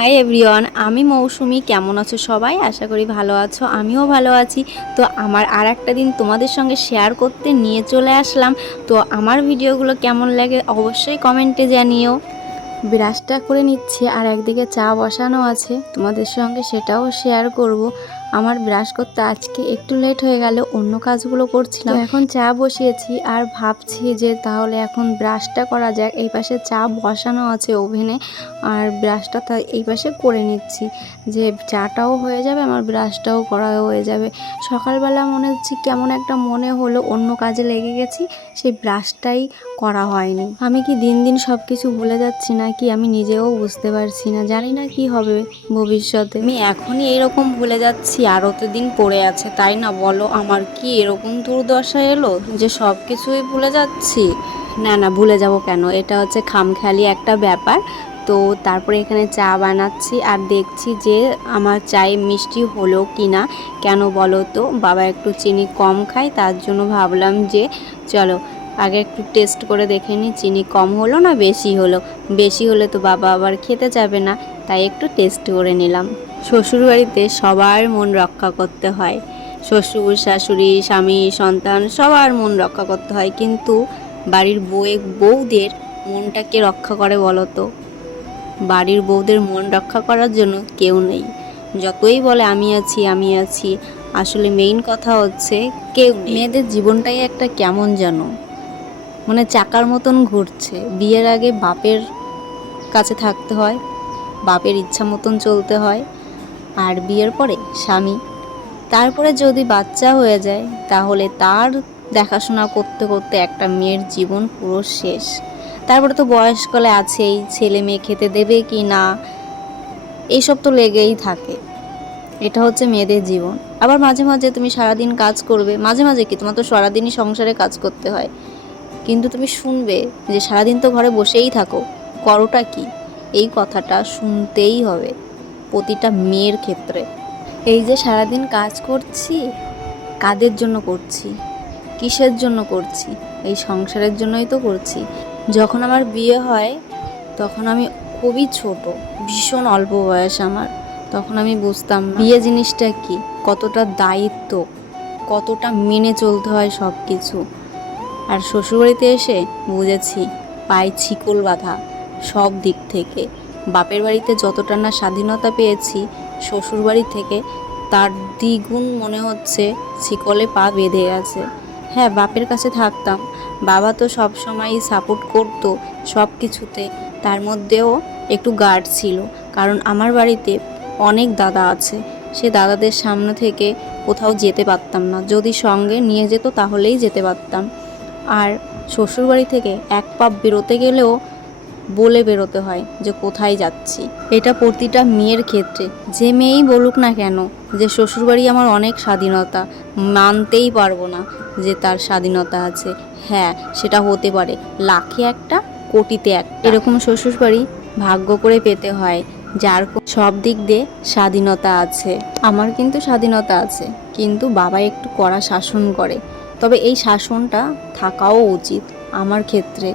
Hi everyone, আমি মৌসুমি। কেমন আছো সবাই? আশা করি ভালো আছো, আমিও ভালো আছি। তো আমার আর একটা দিন তোমাদের সঙ্গে শেয়ার করতে নিয়ে চলে আসলাম। তো আমার ভিডিওগুলো কেমন লাগে অবশ্যই কমেন্টে জানিও। ব্রাশটা করে নিচ্ছি আর একদিকে চা বসানো আছে, তোমাদের সঙ্গে সেটাও শেয়ার করব। আমার ব্রাশ করতে আজকে একটু লেট হয়ে গেল, অন্য কাজগুলো করছিলাম। এখন চা বসিয়েছি আর ভাবছি যে তাহলে এখন ব্রাশটা করা যাক। এই পাশে চা বসানো আছে ওভেনে আর ব্রাশটা এই পাশে করে নিচ্ছি, যে চাটাও হয়ে যাবে আমার ব্রাশটাও করা হয়ে যাবে। সকালবেলা মনে হচ্ছে কেমন একটা মনে হলো অন্য কাজে লেগে গেছি, সেই ব্রাশটাই করা হয়নি। আমি কি দিন দিন সব কিছু ভুলে যাচ্ছি নাকি আমি নিজেও বুঝতে পারছি না, জানি না কি হবে ভবিষ্যতে। আমি এখনই এইরকম ভুলে যাচ্ছি, আরও তো দিন পড়ে আছে, তাই না বলো? আমার কি এরকম দুর্দশা এলো যে সব কিছুই ভুলে যাচ্ছি? না না, ভুলে যাব কেন, এটা হচ্ছে খামখেয়ালি একটা ব্যাপার। তো তারপরে এখানে চা বানাচ্ছি আর দেখছি যে আমার চায়ে মিষ্টি হলো কি না। কেন বলো তো, বাবা একটু চিনি কম খায়, তার জন্য ভাবলাম যে চলো আগে একটু টেস্ট করে দেখে নিই চিনি কম হলো না বেশি হলো। বেশি হলে তো বাবা আবার খেতে যাবে না, তাই একটু টেস্ট করে নিলাম। শ্বশুরবাড়িতে সবার মন রক্ষা করতে হয়, শ্বশুর শাশুড়ি স্বামী সন্তান সবার মন রক্ষা করতে হয়, কিন্তু বাড়ির বউদের মনটা কে রক্ষা করে বলো তো? বাড়ির বউদের মন রক্ষা করার জন্য কেউ নেই। যতই বলে আমি আছি আমি আছি, আসলে মেইন কথা হচ্ছে কেউ নেই। মেয়েদের জীবনটাই একটা কেমন যেন মানে চাকার মতন ঘুরছে। বিয়ের আগে বাপের কাছে থাকতে হয়, বাপের ইচ্ছা মতন চলতে হয়, আর বিয়ের পরে স্বামী। তারপরে যদি বাচ্চা হয়ে যায় তাহলে তার দেখাশোনা করতে করতে একটা মেয়ের জীবন পুরো শেষ। তারপরে তো বয়সকালে আছেই, ছেলে মেয়ে খেতে দেবে কি না, এইসব তো লেগেই থাকে। এটা হচ্ছে মেয়েদের জীবন। আবার মাঝে মাঝে তুমি সারাদিন কাজ করবে, মাঝে মাঝে কি তোমার তো সারাদিনই সংসারে কাজ করতে হয়, কিন্তু তুমি শুনবে যে সারাদিন তো ঘরে বসেই থাকো, করোটা কি? এই কথাটা শুনতেই হবে প্রতিটা মেয়ের ক্ষেত্রে। এই যে সারাদিন কাজ করছি, কাদের জন্য করছি, কিসের জন্য করছি? এই সংসারের জন্যই তো করছি। যখন আমার বিয়ে হয় তখন আমি খুবই ছোট, ভীষণ অল্প বয়স আমার। তখন আমি বুঝতাম না বিয়ে জিনিসটা কি, কতটা দায়িত্ব, কতটা মেনে চলতে হয় সব কিছু। আর শ্বশুরবাড়িতে এসে বুঝেছি পায়ে ছিকল বাঁধা সব দিক থেকে। বাপের বাড়িতে যতটা না স্বাধীনতা পেয়েছি, শ্বশুরবাড়ি থেকে তার দ্বিগুণ মনে হচ্ছে শিকলে পা বেঁধে গেছে। হ্যাঁ, বাপের কাছে থাকতাম, বাবা তো সব সময়ই সাপোর্ট করতো সব কিছুতে, তার মধ্যেও একটু গার্ড ছিল, কারণ আমার বাড়িতে অনেক দাদা আছে। সে দাদাদের সামনে থেকে কোথাও যেতে পারতাম না, যদি সঙ্গে নিয়ে যেত তাহলেই যেতে পারতাম। আর শ্বশুরবাড়ি থেকে এক পা বেরোতে গেলেও বলে বেরোতে হয় যে কোথায় যাচ্ছি। এটা প্রতিটা মেয়ের ক্ষেত্রে, যে মেয়েই বলুক না কেন যে শ্বশুরবাড়ি আমার অনেক স্বাধীনতা, মানতেই পারবো না যে তার স্বাধীনতা আছে। হ্যাঁ, সেটা হতে পারে লাখে একটা, কোটিতে একটা। এরকম শ্বশুরবাড়ি ভাগ্য করে পেতে হয় যার সব দিক দিয়ে স্বাধীনতা আছে। আমার কিন্তু স্বাধীনতা আছে, কিন্তু বাবা একটু কড়া শাসন করে। তবে এই শাসনটা থাকাও উচিত আমার ক্ষেত্রে,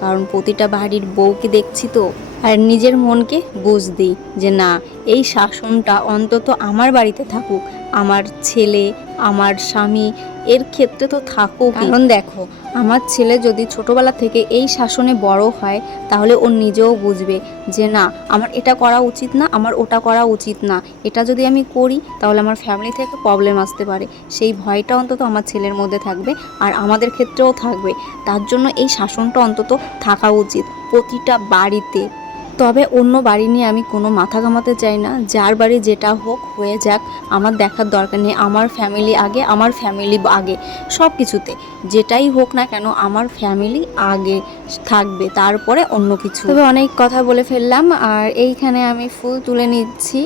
কারণ প্রতিটা বাড়ির বউকে দেখছি তো, আর নিজের মনকে বুঝ দিই যে না, এই শাসনটা অন্তত আমার বাড়িতে থাকুক, আমার ছেলে আমার স্বামী এর ক্ষেত্রে তো থাকুক। কারণ দেখো, আমার ছেলে যদি ছোটোবেলা থেকে এই শাসনে বড় হয় তাহলে ও নিজেও বুঝবে যে না, আমার এটা করা উচিত না, আমার ওটা করা উচিত না। এটা যদি আমি করি তাহলে আমার ফ্যামিলি থেকে প্রবলেম আসতে পারে, সেই ভয়টা অন্তত আমার ছেলের মধ্যে থাকবে আর আমাদের ক্ষেত্রেও থাকবে। তার জন্য এই শাসনটা অন্তত থাকা উচিত প্রতিটা বাড়িতে। তবে অন্য বাড়ি নিয়ে আমি কোনো মাথা ঘামাতে চাই না, যার বাড়ি যেটা হোক হয়ে যাক, আমার দেখার দরকার নেই। আমার ফ্যামিলি আগে, আমার ফ্যামিলি আগে, সব কিছুতে যেটাই হোক না কেন আমার ফ্যামিলি আগে থাকবে, তারপরে অন্য কিছু। তবে অনেক কথা বলে ফেললাম, আর এইখানে আমি ফুল তুলে নিচ্ছি।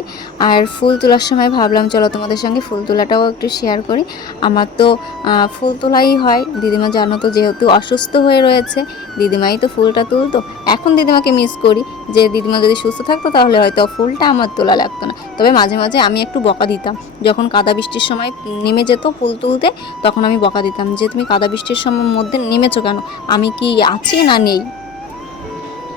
আর ফুল তোলার সময় ভাবলাম চলো তোমাদের সঙ্গে ফুল তোলাটাও একটু শেয়ার করি। আমার তো ফুল তোলাই হয়, দিদিমা জানো তো যেহেতু অসুস্থ হয়ে রয়েছে, দিদিমাই তো ফুলটা তুলতো। এখন দিদিমাকে মিস করি, যে দিদিমা যদি সুস্থ থাকতো তাহলে হয়তো ফুলটা আমার তোলা লাগতো না। তবে মাঝে মাঝে আমি একটু বকা দিতাম, যখন কাদা বৃষ্টির সময় নেমে যেত ফুল তুলতে, তখন আমি বকা দিতাম যে তুমি কাদা বৃষ্টির সময় মধ্যে নেমেছো কেন, আমি কি আছি না নেই?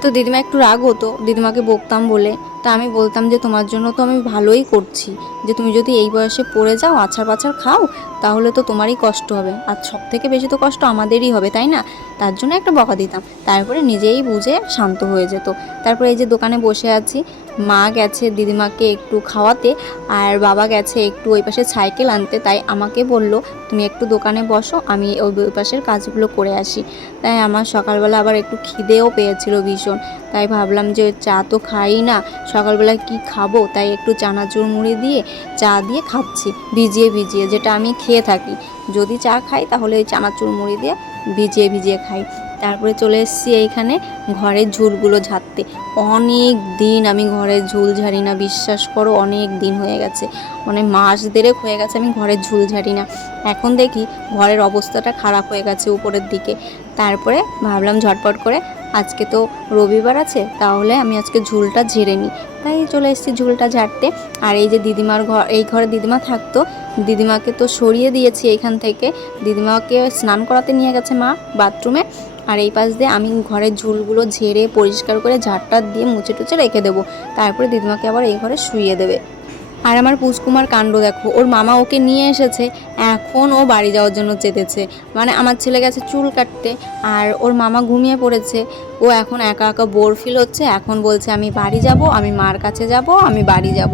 তো দিদিমা একটু রাগ হতো, দিদিমাকে বকতাম বলে। তা আমি বলতাম যে তোমার জন্য তো আমি ভালোই করছি, যে তুমি যদি এই বয়সে পড়ে যাও আছাড় পাছাড় খাও তাহলে তো তোমারই কষ্ট হবে, আর সব থেকে বেশি তো কষ্ট আমাদেরই হবে, তাই না? তার জন্য একটা বকা দিতাম, তারপরে নিজেই বুঝে শান্ত হয়ে যেত। তারপরে এই যে দোকানে বসে আছি, মা গেছে দিদিমাকে একটু খাওয়াতে, আর বাবা গেছে একটু ওই পাশে সাইকেল আনতে, তাই আমাকে বলল তুমি একটু দোকানে বসো, আমি ওই পাশের কাজগুলো করে আসি। তাই আমার সকালবেলা আবার একটু খিদেও পেয়েছিল ভীষণ, তাই ভাবলাম যে চা তো খাই না, সকালবেলা কি খাবো, তাই একটু চানাচুর মুড়ি দিয়ে চা দিয়ে খাচ্ছি ভিজিয়ে ভিজিয়ে, যেটা আমি খেয়ে থাকি। যদি চা খাই তাহলে ওই চানাচুর মুড়ি দিয়ে ভিজিয়ে ভিজিয়ে খাই। তারপরে চলে এসেছি এইখানে ঘরের ঝুলগুলো ঝাড়তে। অনেক দিন আমি ঘরের ঝুল ঝাড়ি না, বিশ্বাস করো, অনেক দিন হয়ে গেছে, মানে মাস দেড়েক হয়ে গেছে আমি ঘরের ঝুল ঝাড়ি না। এখন দেখি ঘরের অবস্থাটা খারাপ হয়ে গেছে উপরের দিকে। তারপরে ভাবলাম ঝটপট করে আজকে তো রবিবার আছে, তাহলে আমি আজকে ঝুলটা ঝেড়ে নিই, তাই চলে এসেছি ঝুলটা ঝাড়তে। আর এই যে দিদিমার ঘর, এই ঘরে দিদিমা থাকতো, দিদিমাকে তো সরিয়ে দিয়েছি এইখান থেকে, দিদিমাকে স্নান করাতে নিয়ে গেছে মা বাথরুমে। আর এই পাশ দিয়ে আমি ঘরের ঝুলগুলো ঝেড়ে পরিষ্কার করে ঝাড়টা দিয়ে মুছে টুছে রেখে দেবো, তারপরে দিদিমাকে আবার এই ঘরে শুইয়ে দেবে। আর আমার পুচকুমার কাণ্ড দেখো, ওর মামা ওকে নিয়ে এসেছে, এখন ও বাড়ি যাওয়ার জন্য চেতেছে। মানে আমার ছেলে গেছে চুল কাটতে, আর ওর মামা ঘুমিয়ে পড়েছে, ও এখন একা একা বোর ফিল হচ্ছে, এখন বলছে আমি বাড়ি যাব, আমি মার কাছে যাব, আমি বাড়ি যাব।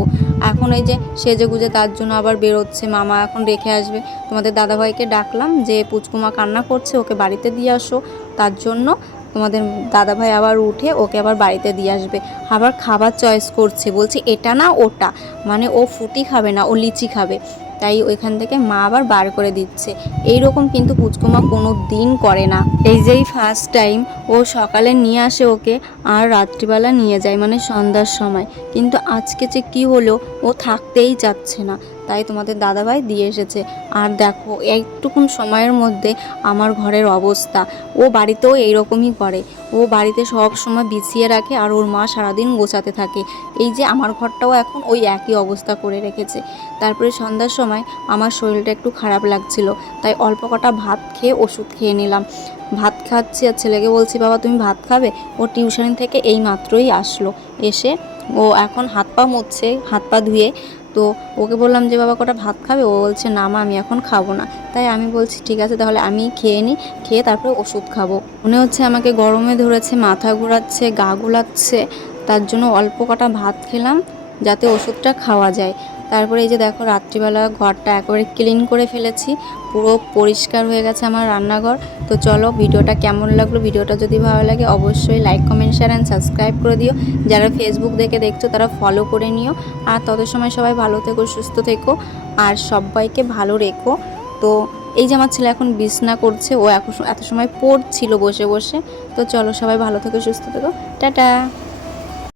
এখন এই যে সেজে গুজে তার জন্য আবার বেরোচ্ছে, মামা এখন রেখে আসবে। তোমাদের দাদাভাইকে ডাকলাম যে পুচকুমা কান্না করছে, ওকে বাড়িতে দিয়ে আসো, তার জন্য তোমাদের দাদাভাই আবার উঠে ওকে আবার বাড়িতে দিয়ে আসবে। আবার খাবার চয়েস করছে, বলছে এটা না ওটা, মানে ও ফুটি খাবে না, ও লিচি খাবে, তাই ওইখান থেকে মা আবার বার করে দিচ্ছে। এই রকম কিন্তু পুচকুমা কোনো দিন করে না, এই যেই ফার্স্ট টাইম ও সকালে নিয়ে আসে ওকে, আর রাত্রিবেলা নিয়ে যায় মানে সন্ধ্যার সময়। কিন্তু আজকে যে কি হলো, ও থাকতেই চাচ্ছে না, তাই তোমাদের দাদাভাই দিয়ে এসেছে। আর দেখো একটুকুন সময়ের মধ্যে আমার ঘরের অবস্থা, ও বাড়িতেও এইরকমই করে, ও বাড়িতে সব সময় বিছিয়ে রাখে, আর ওর মা সারাদিন গোছাতে থাকে। এই যে আমার ঘরটাও এখন ওই একই অবস্থা করে রেখেছে। তারপরে সন্ধ্যার সময় আমার শরীরটা একটু খারাপ লাগছিল, তাই অল্প কটা ভাত খেয়ে ওষুধ খেয়ে নিলাম। ভাত খাচ্ছি আর ছেলেকে বলছি বাবা তুমি ভাত খাবে, ও টিউশন থেকে এই মাত্রই আসলো, এসে ও এখন হাত পা মুছছে, হাত পা ধুয়ে। তো ওকে বললাম যে বাবা কটা ভাত খাবে, ও বলছে না মা আমি এখন খাবো না। তাই আমি বলছি ঠিক আছে তাহলে আমি খেয়ে নিই, খেয়ে তারপরে ওষুধ খাবো। মনে হচ্ছে আমাকে গরমে ধরেছে, মাথা ঘোরাচ্ছে, গা গুলাচ্ছে, তার জন্য অল্প কটা ভাত খেলাম যাতে ওষুধটা খাওয়া যায়। তারপরে এই যে দেখো রাত্রিবেলা ঘরটা একেবারে ক্লিন করে ফেলেছি, পুরো পরিষ্কার হয়ে গেছে আমার রান্নাঘর। তো চলো ভিডিওটা কেমন লাগলো, ভিডিওটা যদি ভালো লাগে অবশ্যই like comment share and subscribe করে দিও। যারা ফেসবুক দেখে দেখছো তারা ফলো করে নিও। আর তত সময় সবাই ভালো থেকো, সুস্থ থেকো, আর সবাইকে ভালো রেখো। তো এই যে আমার ছেলে এখন বিছনা করছে, ও এখন এত সময় পড়ছিল বসে বসে। তো চলো সবাই ভালো থেকো, সুস্থ থেকো, টাটা।